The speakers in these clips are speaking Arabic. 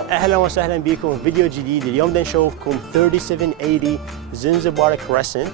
اهلا وسهلا بكم في فيديو جديد. اليوم بدنا نشوفكم 3780 زنزبار كريسنت.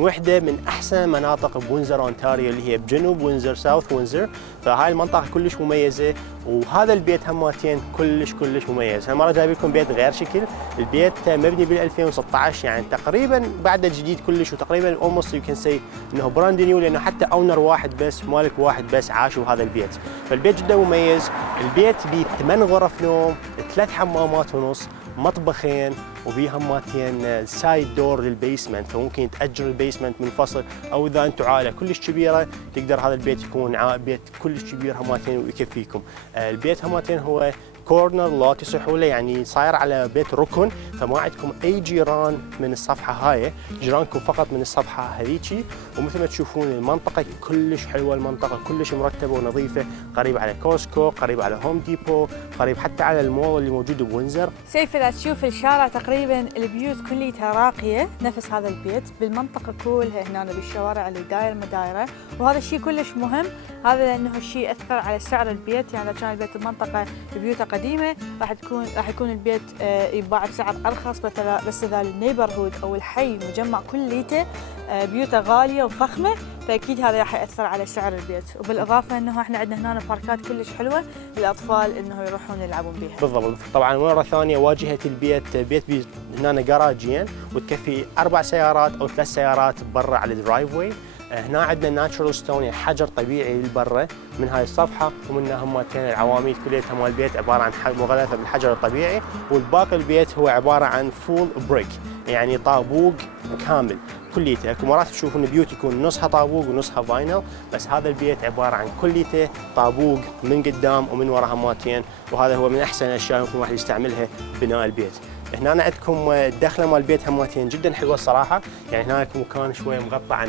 وحده من احسن مناطق بوينزر اونتاريو اللي هي بجنوب وينزر، ساوث وينزر. فهاي المنطقه كلش مميزه، وهذا البيت هماتين كلش مميز. هالمره جايب لكم بيت غير شكل. البيت مبني بال 2016، يعني تقريبا بعد جديد كلش، وتقريبا اولموست يو كان سي انه براند نيو، لانه حتى اونر واحد بس، مالك واحد بس عاشوا هذا البيت. فالبيت جدا مميز. البيت بيه 8 غرف نوم، 3 حمامات ونص، مطبخين، وبيه هماتين سايد دور للبيسمنت، فممكن تأجر البيسمنت منفصل، او اذا انتم عائله كلش كبيره تقدر هذا البيت يكون بيت كلش كبير هماتين ويكفيكم. البيت هماتين هو كورنر لوت يصيحوا له، يعني صاير على بيت ركن، فما عندكم اي جيران من الصفحه هاي، جيرانكم فقط من الصفحه هذيجي. ومثل ما تشوفون المنطقه كلش حلوه، المنطقه كلش مرتبه ونظيفه، قريب على كوسكو، قريب على هوم ديبو، قريب حتى على المول اللي موجود بوينزر. سيف اذا تشوف الشارع تقريبا البيوت كلها راقيه نفس هذا البيت، بالمنطقه كلها هنا بالشوارع اللي داير مدايره، وهذا الشيء كلش مهم. هذا لانه الشيء ياثر على سعر البيت، يعني اذا كان البيت بمنطقه بيوته قديمه راح يكون البيت يتباع بسعر ارخص، بس اذا النيبرهود او الحي مجمع كليته بيوته غاليه وفخمه، فاكيد هذا راح ياثر على سعر البيت. وبالاضافه انه احنا عندنا هنا باركات كلش حلوه للاطفال انه يروحون يلعبون بها. بالضبط. طبعا مره ثانيه واجهه البيت، بيت هنا جراجين، وتكفي 4 سيارات او 3 سيارات برا على الدرايف واي. هنا عندنا ناتشرال ستون، يعني حجر طبيعي للبرة من هاي الصفحه، ومنها همتين العواميد كليتها مال البيت عباره عن مغلفه بالحجر الطبيعي، والباقي البيت هو عباره عن فول بريك، يعني طابوق كامل كليته. اكو مرات تشوفون بيوت يكون نصها طابوق ونصها فاينل، بس هذا البيت عباره عن كليته طابوق من قدام ومن ورا هماتين، وهذا هو من احسن الاشياء ممكن الواحد يستعملها بناء البيت. هنا عندكم الدخله مال البيت هماتين جدا حلوه الصراحه، يعني هناك مكان شويه مغطى عن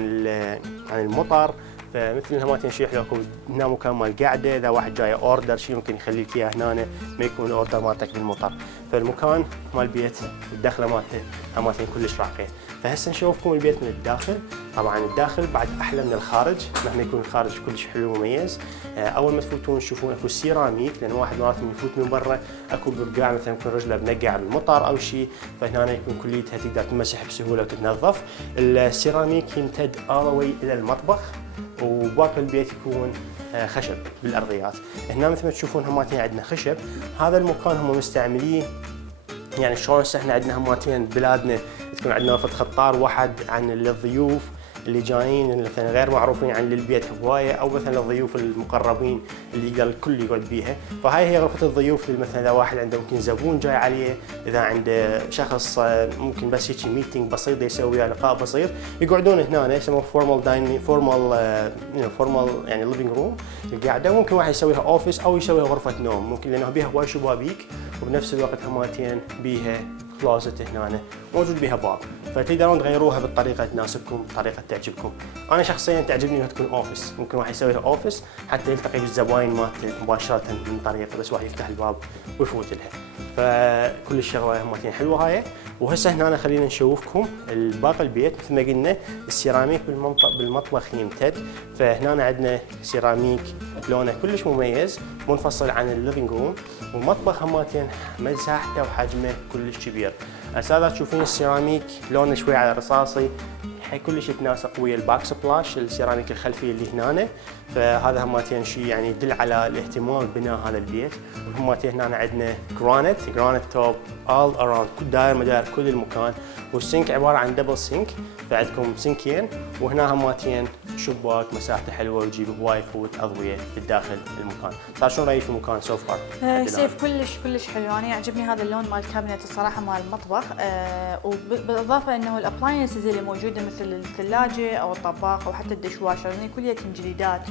المطر، فمثل الهماتين شيء حلو. هنا مكان مال قعده، اذا واحد جاي اوردر شيء ممكن يخلي لك اياه هنا، ما يكون الاوردر مالتك بالمطر. فالمكان مال البيت الدخله مالته هماتين كلش راقيه. فهسه نشوفكم البيت من الداخل. طبعا الداخل بعد احلى من الخارج، مهما يكون الخارج كلش حلو ومميز. اول ما تفوتون تشوفون اكو سيراميك، لان واحد مرات من يفوت من برا اكو برقع مثلا يكون رجله بنقع بالمطر او شيء، فهنا يكون كليتها تقدر تمسح بسهوله وتتنظف. السيراميك يمتد all الى المطبخ، وباقي البيت يكون خشب بالارضيات. هنا مثل ما تشوفون هماتين عندنا خشب. هذا المكان هم مستعمليه، يعني شلون هسه احنا عندنا هماتين بلادنا تكون عندنا وفد خطار واحد عن الضيوف اللي جايين مثلا غير معروفين عن البيت هوايه، او مثلا الضيوف المقربين اللي يقدر الكل يقعد بيها. فهاي هي غرفه الضيوف، مثلا اذا واحد عنده ممكن زبون جاي عليه، اذا عنده شخص ممكن بس هيك ميتنج بسيط يسوي وياه لقاء بسيط، يقعدون هنا يسموه فورمال دايننج، فورمال يعني ليفينج روم القعده. ممكن واحد يسويها اوفيس او يسويها غرفه نوم، ممكن لانه بيها هواي شبابيك، وبنفس الوقت هماتين بيها كلوزت هنا موجود بها باب، فتقدرون تغيروها بالطريقه تناسبكم، بالطريقه تعجبكم. انا شخصيا تعجبني انها تكون اوفيس، ممكن واحد يسويها اوفيس حتى يلتقي بالزباين مالته مباشره من طريقه بس واحد يفتح الباب ويفوت لها. فكل الشغله همتين حلوه هاي. وهسه هنا خلينا نشوفكم باقي البيت. مثل ما قلنا السيراميك بالمطبخ يمتد، فهنا عندنا سيراميك لونه كلش مميز منفصل عن الليفينج روم، والمطبخ هماتين مساحته وحجمه كلش كبير. هسه تشوفين السيراميك لونه شوي على رصاصي، كلش يتناسق ويا الباك سبلاش السيراميك الخلفي اللي هنا. فهذا هماتين شيء يعني يدل على الاهتمام ببناء هذا البيت. هماتين هنا عندنا جرانيت توب all around داير مدار كل المكان، والسينك عباره عن دبل سينك، فعندكم سينكين، وهنا هماتين شباك مساحته حلوه ويجيب هواي فوت اضويه بالداخل المكان. صار شو رايك في المكان سو فار؟ سيف كلش حلو، انا يعجبني هذا اللون مال الكابينت الصراحه مال المطبخ، وبالاضافه انه الابلاينسز اللي موجوده مثل الثلاجه او الطباخ او حتى الدش واشر كلها جديدات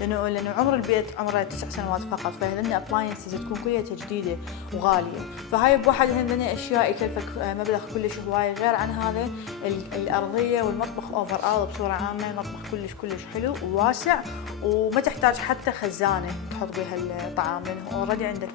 لانه عمر البيت عمره 9 سنوات فقط، فهذني ابلاينسز تكون كلها جديده وغاليه، فهاي بوحدها من اشياء يكلفك مبلغ كلش هواي. غير عن هذا الارضيه والمطبخ اوفر اول بصوره عامه مطبخ كلش حلو وواسع، وما تحتاج حتى خزانه تحط بها الطعام لانه اوريدي عندك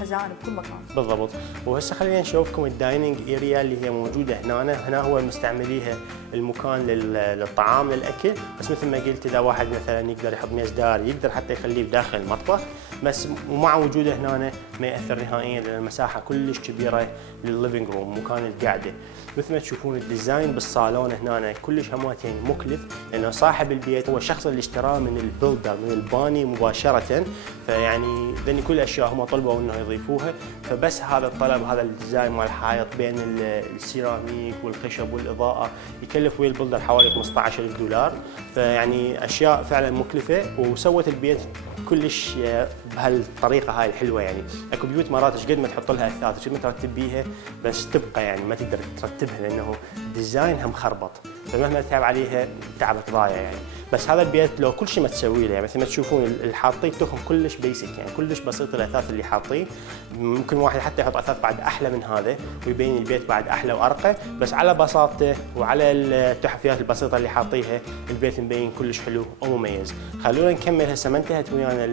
خزانه بكل مكان. بالضبط. وهسه خلينا نشوفكم الدايننج اريا اللي هي موجوده هنا هو مستعمليها المكان للطعام للاكل، بس مثل ما قلت اذا واحد مثلا يقدر يحط ميز داري يقدر حتى يخليه بداخل المطبخ، بس ومع وجوده هنا ما ياثر نهائيا لان المساحه كلش كبيره للليفينج روم مكان القعده. مثل ما تشوفون الديزاين بالصالون هنا كلش هماتين مكلف، لانه صاحب البيت هو الشخص اللي اشتراه من البيلدر من الباني مباشره، فيعني ذني كل الاشياء هم طلبوا انه يضيفوها، فبس هذا الطلب هذا الديزاين مال الحائط بين السيراميك والخشب والاضاءه يكلف ويا البيلدر حوالي 15,000 دولار، فيعني اشياء فعلا مكلفه وسوت البيت كلش بهالطريقه هاي الحلوه. يعني اكو بيوت مرات ايش قد ما تحط لها اثاث ايش قد ما ترتب بيها بس تبقى يعني ما تقدر ترتبها لانه ديزاينها مخربط، فمهما تتعب عليها تعبك ضايع يعني. بس هذا البيت لو كل شيء ما تسوي له، يعني مثل ما تشوفون الحاطين تخم كلش بيسك، يعني كلش بسيط الاثاث اللي حاطيه، ممكن واحد حتى يحط اثاث بعد احلى من هذا ويبين البيت بعد احلى وارقى، بس على بساطته وعلى التحفيات البسيطه اللي حاطيها البيت مبين كلش حلو ومميز. خلونا نكمل هسه ما انتهت ويانا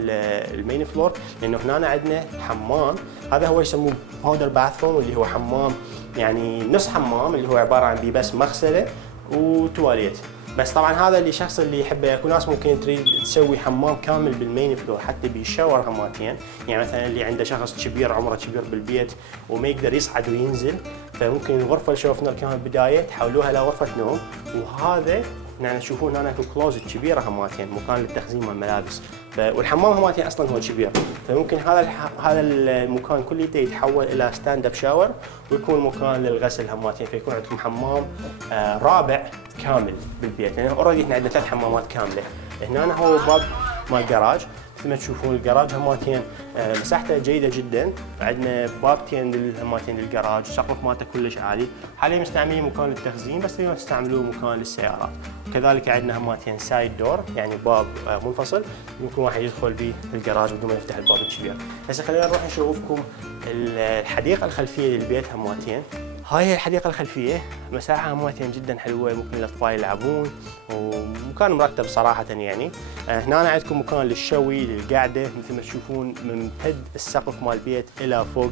المين فلور، لانه هنا عندنا حمام، هذا هو يسموه باودر باثروم اللي هو حمام يعني نص حمام اللي هو عباره عن بيه بس مغسله وتواليت. بس طبعا هذا اللي شخص اللي يحبه، اكو ناس ممكن تريد تسوي حمام كامل بالمين فلور حتى بالشاور هماتين، يعني مثلا اللي عنده شخص كبير عمره كبير بالبيت وما يقدر يصعد وينزل، فممكن الغرفه اللي شوفنا كانت بدايه تحولوها لغرفه نوم. وهذا يعني تشوفون هنا اكو كلوزت كبيره هماتين مكان للتخزين مال الملابس، والحمام هماتين اصلا هو كبير، فممكن هذا المكان كله يتحول الى ستاند اب شاور ويكون مكان للغسل هماتين، فيكون عندكم حمام رابع كامل بالبيت، لان يعني اوريدي احنا عندنا 3 حمامات كامله. هنا هو باب مال جراج، مثل ما تشوفون الجراج هماتين مساحته جيده جدا، عندنا بابتين هماتين للجراج، السقف مالته كلش عالي، حاليا مستعملين مكان للتخزين بس اليوم تستعملوه مكان للسيارات. وكذلك عندنا هماتين سايد دور يعني باب منفصل يمكن واحد يدخل به الجراج بدون ما يفتح الباب الكبير. هسه خلينا نروح نشوفكم الحديقه الخلفيه للبيت هماتين. هاي هي الحديقة الخلفية، مساحة هماتين جدا حلوة ممكن الأطفال يلعبون ومكان مرتب صراحة يعني. هنا عندكم مكان للشوي للقعدة، مثل ما تشوفون ممتد السقف مال البيت إلى فوق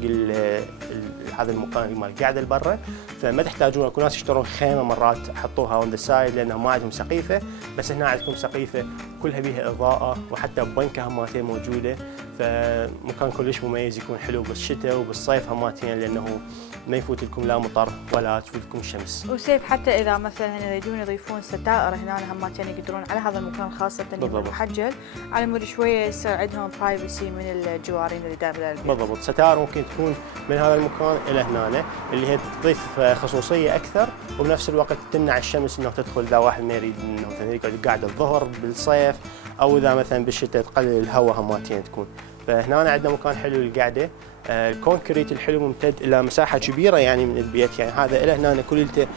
هذا المكان مال القعدة لبرا، فما تحتاجون. اكو ناس يشترون خيمة مرات حطوها اون ذا سايد لأنهم ما عندهم سقيفة، بس هنا عندكم سقيفة كلها بيها إضاءة وحتى بنكة هماتين موجودة، فمكان كلش مميز يكون حلو بالشتاء وبالصيف هماتين لأنه ما يفوت لكم لا مطر ولا تفوت لكم الشمس. وسيف حتى اذا مثلا يريدون يضيفون ستائر هنا هماتين يقدرون على هذا المكان خاصه المحجل على مود شويه يصير عندهم برايفسي من الجوارين اللي داخل البيت. بالضبط، ستائر ممكن تكون من هذا المكان الى هنا اللي هي تضيف خصوصيه اكثر وبنفس الوقت تمنع الشمس انه تدخل اذا واحد ما يريد انه مثلا يقعد قاعد الظهر بالصيف او اذا مثلا بالشتاء تقلل الهواء هماتين تكون. فهنا عندنا مكان حلو للقعده، الكونكريت الحلو ممتد الى مساحه كبيره يعني من البيت، يعني هذا الى هنا كلته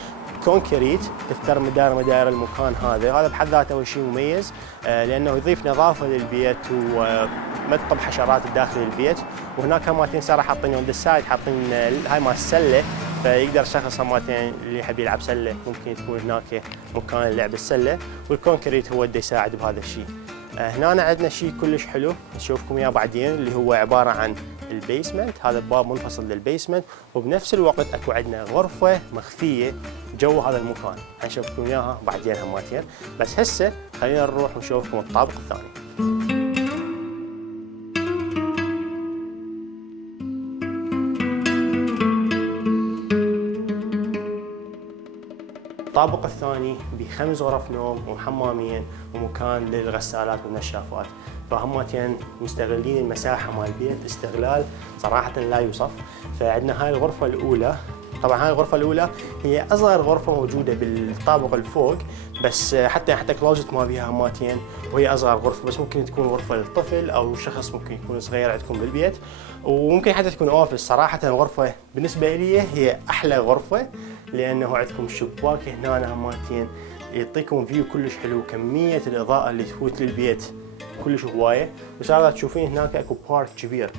كونكريت تفتر مدار المكان هذا بحد ذاته هو شيء مميز لانه يضيف نظافه للبيت وما تطب حشرات داخل البيت. وهناك هماتين صار حاطين عند السايد حاطين هاي مال السله، فيقدر شخص هماتين اللي يحب يلعب سله ممكن تكون هناك مكان للعب السله، والكونكريت هو اللي يساعد بهذا الشيء. هنا عندنا شيء كلش حلو نشوفكم اياه بعدين اللي هو عباره عن البيسمنت، هذا باب منفصل للبيسمنت، وبنفس الوقت اكو عندنا غرفه مخفيه جو هذا المكان، حنشوفكم اياها بعدين هماتين. بس هسه خلينا نروح ونشوفكم الطابق الثاني. الطابق الثاني ب5 غرف نوم وحمامين ومكان للغسالات والنشافات، فهمتين مستغلين المساحه مال البيت استغلال صراحه لا يوصف. فعندنا هاي الغرفه الاولى، طبعا هاي الغرفه الاولى هي اصغر غرفه موجوده بالطابق الفوق، بس حتى كلوزت ما بيها هماتين وهي اصغر غرفه، بس ممكن تكون غرفه للطفل او شخص ممكن يكون صغير عندكم بالبيت، وممكن حتى تكون اوفيس. صراحه الغرفه بالنسبه لي هي احلى غرفه لانه عندكم شباك هنا هماتين يعطيكم فيو كلش حلو. كمية الإضاءة اللي تفوت للبيت كلش هواية. وصار تشوفين هناك اكو بارك كبير.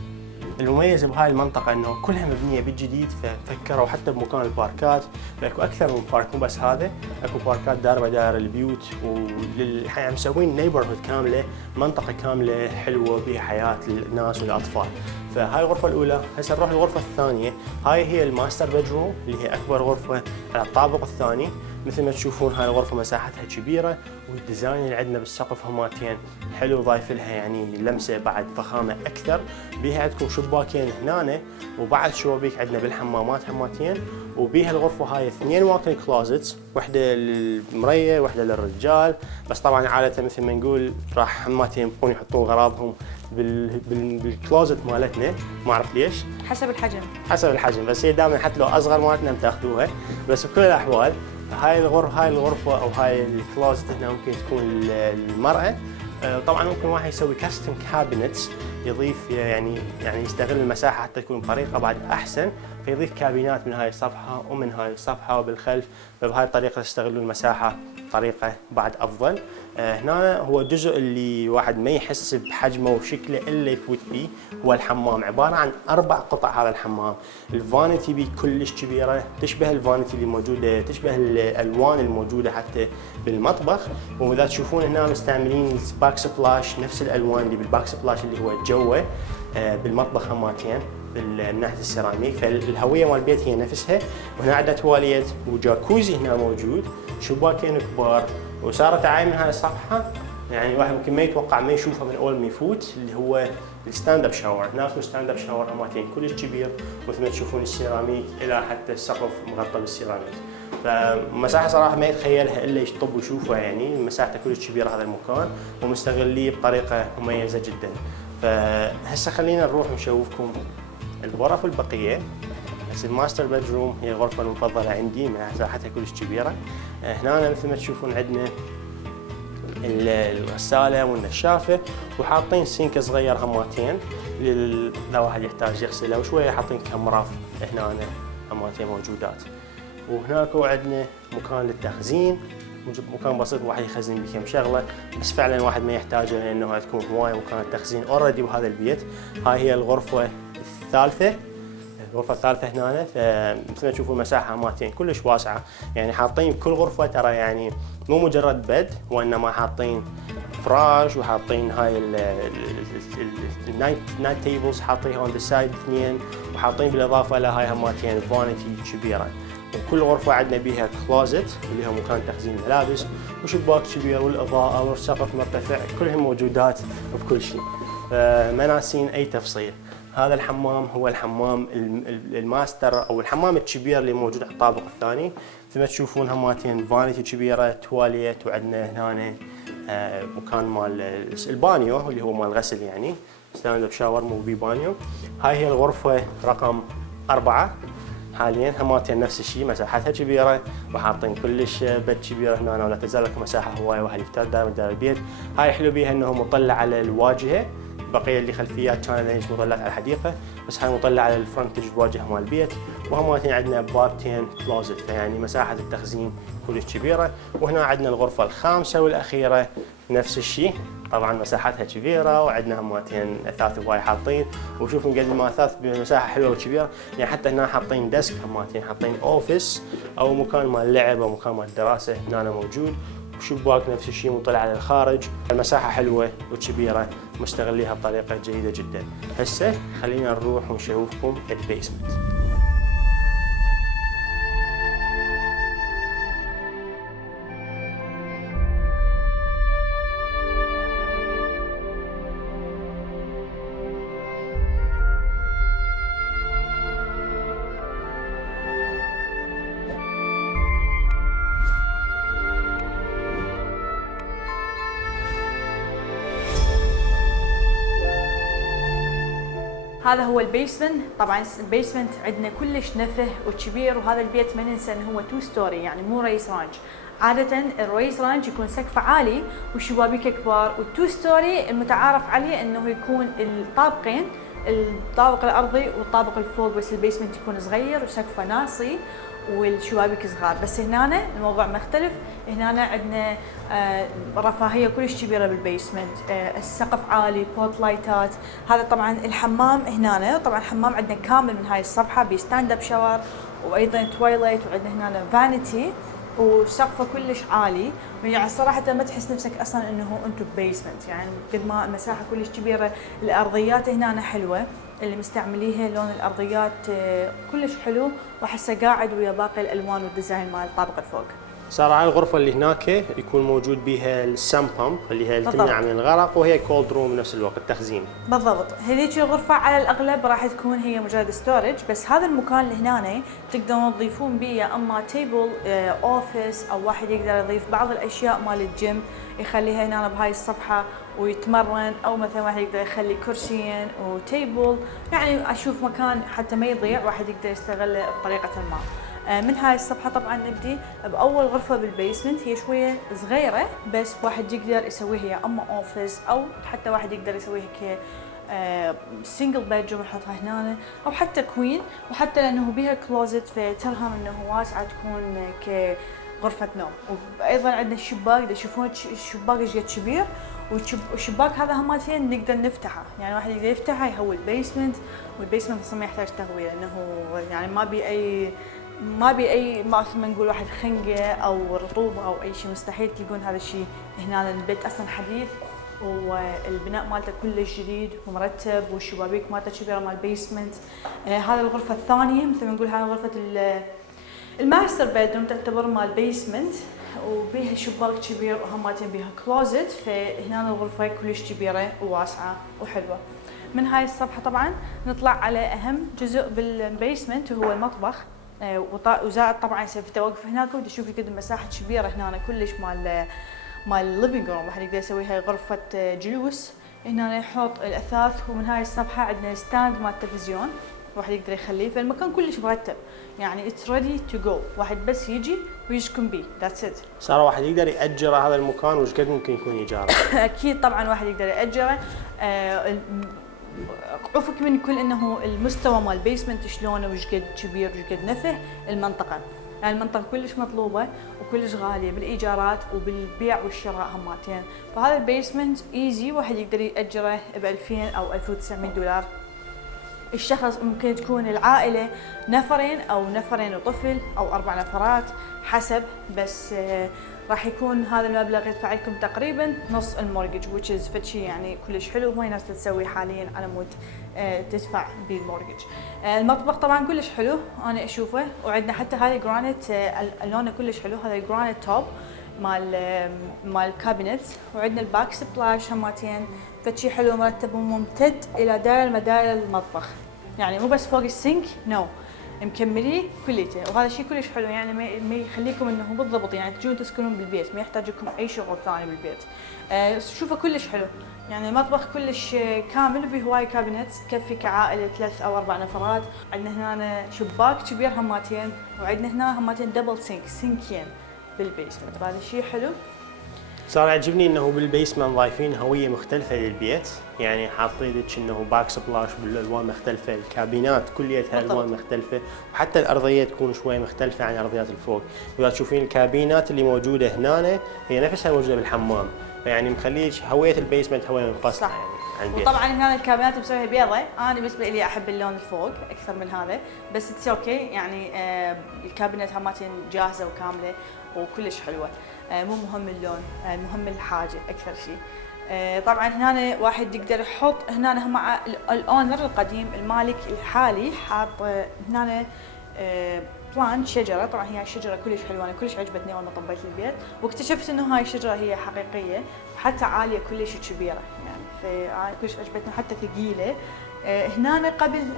المميز بهاي المنطقة انه كلها مبنية بالجديد، ففكروا حتى بمكان الباركات، فاكو اكثر من بارك مو بس هذا، اكو باركات دار بدار البيوت، وعم مسوين نيبرهود كاملة، منطقة كاملة حلوة بها حياة للناس والاطفال. فهاي الغرفة الأولى. هسه نروح للغرفة الثانية. هاي هي الماستر بدروم اللي هي أكبر غرفة على الطابق الثاني. مثل ما تشوفون هاي الغرفة مساحتها كبيرة، والديزاين اللي عندنا بالسقف هماتين حلو، ضايف لها يعني لمسة بعد فخامة أكثر. بيها عندكم شباكين هنا، وبعد شبابيك عندنا بالحمامات هماتين. وبيها الغرفة هاي 2 واكن كلوزتس، وحدة للمرية وحدة للرجال. بس طبعا عادة مثل ما نقول راح هماتين يبقون يحطون غراضهم بالكلوزت مالتنا، ما اعرف ليش، حسب الحجم، بس هي دائما حتى لو اصغر مالتنا بتاخذوها. بس بكل الاحوال هاي الغرفه او هاي الكلوزت هنا ممكن تكون المرأة. طبعا ممكن واحد يسوي كاستم كابينتس، يضيف يعني يستغل المساحه حتى تكون بطريقه بعد احسن، فيضيف كابينات من هاي الصفحه ومن هاي الصفحه وبالخلف. فبهاي الطريقه تستغلوا المساحه بطريقه بعد افضل. هنا هو الجزء اللي واحد ما يحس بحجمه وشكله الا يفوت فيه، هو الحمام. عباره عن 4 قطع هذا الحمام. الفانيتي بيه كلش كبيره، تشبه الفانيتي اللي موجوده، تشبه الالوان الموجوده حتى بالمطبخ. واذا تشوفون هنا مستعملين باك سبلاش، نفس الالوان اللي بالباك سبلاش اللي هو جوه بالمطبخ هماتين من ناحيه السيراميك. فالهويه مال البيت هي نفسها. وهنا عندنا تواليت وجاكوزي هنا موجود، شباكين كبار. وصارت عاي من هاي الصفحه يعني الواحد ممكن ما يتوقع، ما يشوفها من اول ما يفوت، اللي هو الستاند اب شاور. هناك ستاند اب شاور هماتين كلش كبير، مثل ما تشوفون السيراميك الى حتى السقف مغطى بالسيراميك. فمساحه صراحه ما يتخيلها الا يطب ويشوفها، يعني مساحته كلش كبيره هذا المكان ومستغليه بطريقه مميزه جدا. فهسه خلينا نروح نشوفكم الغرف البقيه. بس الماستر بدروم هي الغرفه المفضله عندي، مساحتها كلش كبيره. هنا مثل ما تشوفون عندنا الغساله والنشافه، وحاطين سينك صغير هماتين لا واحد يحتاج يغسله، وشويه حاطين كم رف هنا هماتين موجودات. وهناك عندنا مكان للتخزين، مكان بسيط واحد يخزن به كم شغله، بس فعلا واحد ما يحتاجه لانه تكون هوايه مكان التخزين اوريدي بهذا البيت. هاي هي الغرفه الثالثه. الغرفه الثالثه هنا، فمثل ما تشوفون مساحه هماتين كلش واسعه. يعني حاطين بكل غرفه ترى يعني مو مجرد بد، وانما حاطين فراش، وحاطين هاي النايت تيبلز حاطينها اون ذا سايد 2، وحاطين بالاضافه لهاي هماتين فانيتي كبيره. وكل غرفة عندنا بيها كلوزت اللي هو مكان تخزين الملابس، وشباك كبير، والإضاءة والسقف مرتفع، كلهم موجودات بكل شيء. ما ناسين أي تفصيل. هذا الحمام هو الحمام الماستر أو الحمام الكبير اللي موجود على الطابق الثاني. مثل ما تشوفون هماتين فانيتي كبيرة، تواليت، وعندنا هنا مكان مال البانيو اللي هو مال الغسل، يعني ستاند اب شاور مو بي بانيو. هاي هي الغرفة رقم 4 حاليا. هماتين نفس الشيء، مساحتها كبيره، وحاطين كلش بد كبيره هنا، ولا تزال لك مساحه هوايه واحد يفتح دار البيت. هاي حلو بيها انه مطلع على الواجهه، بقيه اللي خلفيات كانت مطلعه على الحديقه، بس هاي مطلع على الفرونتج الواجهه مال البيت. وهماتين عندنا بابتين كلوزت، فيعني مساحه التخزين كلش كبيره. وهنا عندنا الغرفه الخامسه والاخيره نفس الشيء، طبعا مساحتها كبيره، وعندنا هماتين اثاث هواي حاطين. وشوفوا قد ما اثاث بمساحه حلوه وكبيره، يعني حتى هنا حاطين ديسك هماتين، حاطين اوفيس او مكان مال لعب او مكان مال دراسه هنا موجود. وشباك نفس الشيء مطلع على الخارج. المساحه حلوه وكبيره، مستغليها بطريقه جيده جدا. هسه خلينا نروح ونشوفكم البيسمنت. هذا هو البيسمنت. طبعا البيسمنت عندنا كلش نفه وكبير، وهذا البيت ما ننسى انه هو 2 ستوري، يعني مو رئيس رانش. عادة الرئيس رانش يكون سقفه عالي وشبابيك كبار، وال2 ستوري المتعارف عليه انه يكون الطابقين، الطابق الارضي والطابق الفوق، بس البيسمنت يكون صغير وسقفه ناصي. والشبابيك صغار. بس هنا الموضوع مختلف، هنا عندنا رفاهيه كلش كبيره بالبيسمنت، السقف عالي، بوت لايتات. هذا طبعا الحمام هنا، طبعا الحمام عندنا كامل من هاي الصفحه بستاند اب شاور وايضا تويليت، وعندنا هنا فانيتي وسقفه كلش عالي. يعني صراحه ما تحس نفسك اصلا انه انتم ببيسمنت، يعني قد ما المساحه كلش كبيره. الارضيات هنا حلوه، اللي مستعمليها لون الارضيات كلش حلو، واحسه قاعد ويا باقي الالوان والديزاين مال الطابق الفوق. صار على الغرفه اللي هناك يكون موجود بها السم بامب اللي هي اللي تمنع من الغرق، وهي كولد روم بنفس الوقت تخزين. بالضبط. هذيك الغرفه على الاغلب راح تكون هي مجرد ستورج، بس هذا المكان اللي هنا تقدرون تضيفون به يا اما تيبل اوفيس، او واحد يقدر يضيف بعض الاشياء مال الجيم يخليها هنا بهاي الصفحه ويتمرن، او مثلا واحد يقدر يخلي كرسيين وتيبل، يعني اشوف مكان حتى ما يضيع واحد يقدر يستغله بطريقه ما. من هاي الصفحه طبعا نبدي باول غرفه بالبيسمنت، هي شويه صغيره بس واحد يقدر يسويها يا اما اوفيس، او حتى واحد يقدر يسويها ك سنجل بيدروم يحطها هنا، او حتى كوين، وحتى لانه بيها كلوزت فترهم انه واسعه تكون كغرفه نوم. وايضا عندنا الشباك، تشوفون الشباك ايش قد كبير، والشباك هذا همتين نقدر نفتحه، يعني واحد يقدر يفتحه يهوي البيسمنت، والبيسمنت اصلا ما يحتاج تهويه لانه يعني ما بي اي مثل ما نقول واحد خنقه او رطوبه او اي شيء، مستحيل تلقون هذا الشيء هنا. البيت اصلا حديث والبناء مالته كلش جديد ومرتب، والشبابيك مالته كبيره مال بيسمنت. هذه الغرفه الثانيه، مثل ما نقول هذه غرفه الماستر بيدروم تعتبر مال بيسمنت، وبيها شباك كبير وهماتين بيها كلوزت، فهنا الغرفه كلش كبيره وواسعه وحلوه. من هاي الصفحه طبعا نطلع على اهم جزء بالبيسمنت وهو المطبخ، وزائد طبعا يصير في توقف هناك وتشوفي قد مساحه كبيره هنا كلش مال الليفينج روم، واحد يقدر يسوي هاي غرفه جلوس. هنا يحط الاثاث، ومن هاي الصفحه عندنا ستاند مال التلفزيون واحد يقدر يخليه، فالمكان كلش مرتب، يعني اتس ريدي تو جو، واحد بس يجي ويسكن بيه، ذاتس ات. صار واحد يقدر ياجر هذا المكان، وش قد ممكن يكون ايجاره؟ اكيد طبعا واحد يقدر ياجره. عفك من كل انه المستوى مال البيسمنت شلونه وش قد كبير وش قد نفه المنطقه، يعني المنطقه كلش مطلوبه وكلش غاليه بالايجارات وبالبيع والشراء هماتين. فهذا البيسمنت ايزي واحد يقدر ياجره ب 2000 او 1900 دولار. الشخص ممكن تكون العائله نفرين او نفرين وطفل او 4 نفرات حسب، بس راح يكون هذا المبلغ يدفع لكم تقريبا نص المورجج، which is فتشي يعني كلش حلو، وهي ناس تسوي حاليا على مود تدفع بالمورجج. المطبخ طبعا كلش حلو انا اشوفه، وعندنا حتى هاي الجرانيت لونه كلش حلو، هذا الجرانيت توب مال الكابينت، وعندنا الباك سبلاش هماتين فتشي حلو مرتب وممتد الى داير مداير المطبخ، يعني مو بس فوق السينك، نو مكمليه كليته. وهذا الشيء كلش حلو، يعني ما يخليكم انه بالضبط يعني تجون تسكنون بالبيت، ما يحتاج لكم اي شغل ثاني بالبيت. شوفه كلش حلو، يعني المطبخ كلش كامل بهواي كابينت تكفي كعائله 3 أو 4 نفرات. عندنا هنا شباك كبير هماتين، وعندنا هنا هماتين دبل سينكين بالبيسمنت، فهذا الشيء حلو. صار يعجبني انه بالبيسمنت ضايفين هويه مختلفه للبيت، يعني حاطين لك انه باك سبلاش بالالوان مختلفه، الكابينات كليتها الوان مختلفه، وحتى الارضيه تكون شوي مختلفه عن ارضيات الفوق. واذا تشوفين الكابينات اللي موجوده هنا هي نفسها موجوده بالحمام، فيعني مخليك هويه البيسمنت هويه منفصله يعني عن البيت. وطبعا هنا الكابينات مسويها بيضه، انا بالنسبه لي احب اللون الفوق اكثر من هذا، بس اتس اوكي يعني الكابينات هماتين جاهزه وكامله وكلش حلوه. مو مهم اللون، مهم الحاجه اكثر شيء. طبعا هنا واحد يقدر يحط هنا مع الاونر القديم المالك الحالي حاط هنا بلان شجره، طبعا هي شجره كلش حلوه، انا كلش عجبتني اول ما طبيت البيت، واكتشفت انه هاي الشجره هي حقيقيه وحتى عاليه كلش كبيره، يعني فكلش عجبتني حتى ثقيله. هنا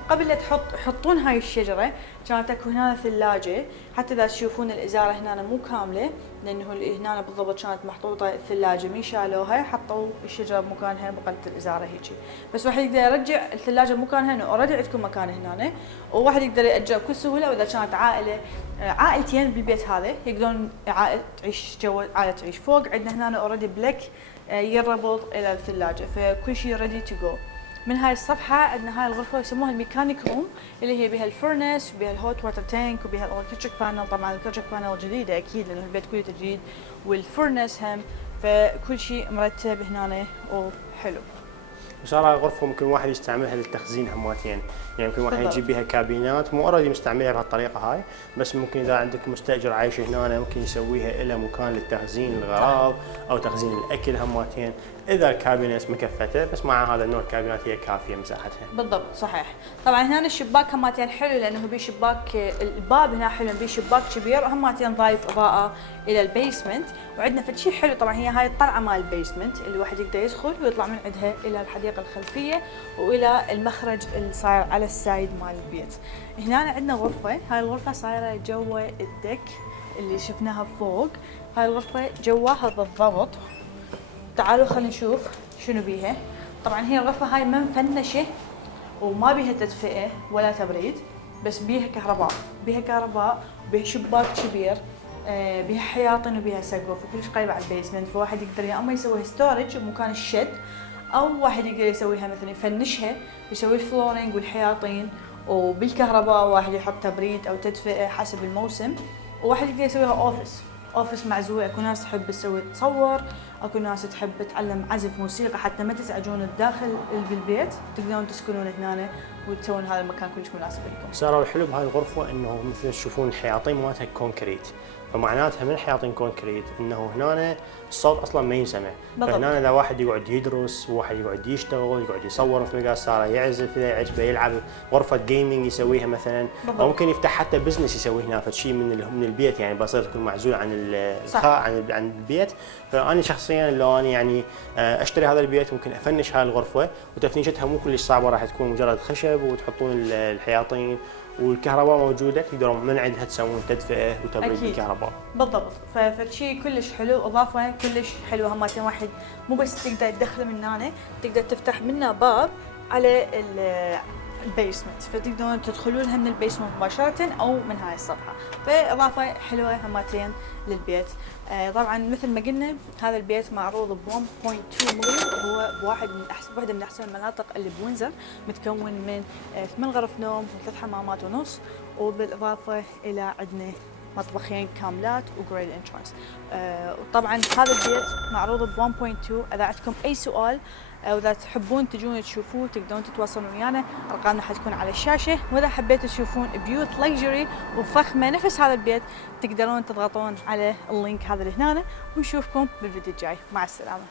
قبل لا يحطون هاي الشجره كانت اكو هنا ثلاجه، حتى اذا تشوفون الازاره هنا مو كامله لانه هنا بالضبط كانت محطوطه الثلاجه، مين شالوها حطوا الشجره بمكانها بقت الازاره هيجي. بس واحد يقدر يرجع الثلاجه بمكانها، انه اوريدي عندكم مكان هنا، وواحد يقدر ياجر بكل سهوله. واذا كانت عائلتين بالبيت هذا يقدرون عائله تعيش جو عائله تعيش فوق. عندنا هنا اوريدي بلك يربط الى الثلاجه، فكل شيء ريدي تو جو. من هاي الصفحه عندنا هاي الغرفه يسموها الميكانيك روم، اللي هي بها الفرنس وبها الهوت واتر تانك وبها الالكتريك بانل. طبعا الالكتريك بانل جديده اكيد لانه البيت كله جديد، والفرنس هم، فكل شيء مرتب هنا وحلو. وصار هاي الغرفة ممكن واحد يستعملها للتخزين هماتين، يعني ممكن واحد يجيب بها كابينات مو اوريدي مستعملها بهالطريقة هاي، بس ممكن إذا عندك مستأجر عايش هنا ممكن يسويها إلى مكان للتخزين الأغراض أو تخزين الأكل هماتين، إذا الكابينات مكفته، بس مع هذا النوع الكابينات هي كافية مساحتها. بالضبط صحيح. طبعا هنا الشباك هماتين حلو لأنه بيه شباك، الباب هنا حلو بيه شباك كبير، وهماتين ضايف إضاءة إلى البيسمنت، وعندنا فد شيء حلو. طبعا هي هاي الطلعة مال البيسمنت اللي الواحد يقدر يدخل ويطلع من عندها إلى الحديقة الخلفية وإلى المخرج اللي صاير على السايد مال البيت. هنا عندنا غرفة، هاي الغرفة صايرة جوا الدك اللي شفناها فوق. هاي الغرفة جواها بالضبط، تعالوا خلينا نشوف شنو بيها. طبعا هي الغرفة هاي ما مفنشة وما بيها تدفئة ولا تبريد، بس بيها كهرباء، بيها كهرباء، بيها شباك كبير، بيها حياطين وبيها سقف وكلش قريبة على البيسمنت، فواحد يقدر يا اما يسويها ستورج بمكان الشد، او واحد يقدر يسويها مثلا يفنشها يسوي الفلورينج والحياطين وبالكهرباء، واحد يحط تبريد او تدفئة حسب الموسم، وواحد يقدر يسويها اوفيس معزوله. اكو ناس تحب تسوي تصور، اكو ناس تحب تعلم عزف موسيقى، حتى ما تزعجون الداخل بالبيت تقدرون تسكنون هنا وتسوون هذا المكان كلش مناسب لكم. صار الحلو بهاي الغرفة انه مثل تشوفون الحياطين مالتها كونكريت، فمعناتها من حياطين كونكريت انه هنا الصوت اصلا ما ينسمع. فهنا اذا واحد يقعد يدرس، واحد يقعد يشتغل، يقعد يصور في القصارى، يعزف اذا يعجبه، يلعب غرفة جيمنج يسويها مثلا، او ممكن يفتح حتى بزنس يسوي هنا شيء من البيت، يعني بصير تكون معزول عن البيت. فانا شخصيا لو انا يعني اشتري هذا البيت ممكن افنش هاي الغرفة، وتفنيشتها مو كلش صعبة، راح تكون مجرد خشب وتحطون الحياطين والكهرباء موجوده، تقدرون من عندها تسوون تدفئه وتبريد بالكهرباء. بالضبط، فشيء كلش حلو، اضافه كلش حلوه. هماتين واحد مو بس تقدر تدخله من هنا، تقدر تفتح منه باب على البيسمنت، فتقدرون تدخلون لها من البيسمنت مباشره او من هاي الصفحه، فاضافه حلوه هماتين للبيت. طبعا مثل ما قلنا هذا البيت معروض ب 1.2 مليون، هو واحده من احسن المناطق اللي بوينزر، متكون من 8 غرف نوم و3 حمامات ونص، وبالاضافه الى عندنا مطبخين كاملات وجريد انترانس. وطبعا هذا البيت معروض ب 1.2. اذا عندكم اي سؤال او اذا تحبون تجون تشوفوه تقدرون تتواصلون ويانا، ارقامنا حتكون على الشاشه. واذا حبيتوا تشوفون بيوت لكجري وفخمه نفس هذا البيت تقدرون تضغطون على اللينك هذا اللي هنا، ونشوفكم بالفيديو الجاي. مع السلامه.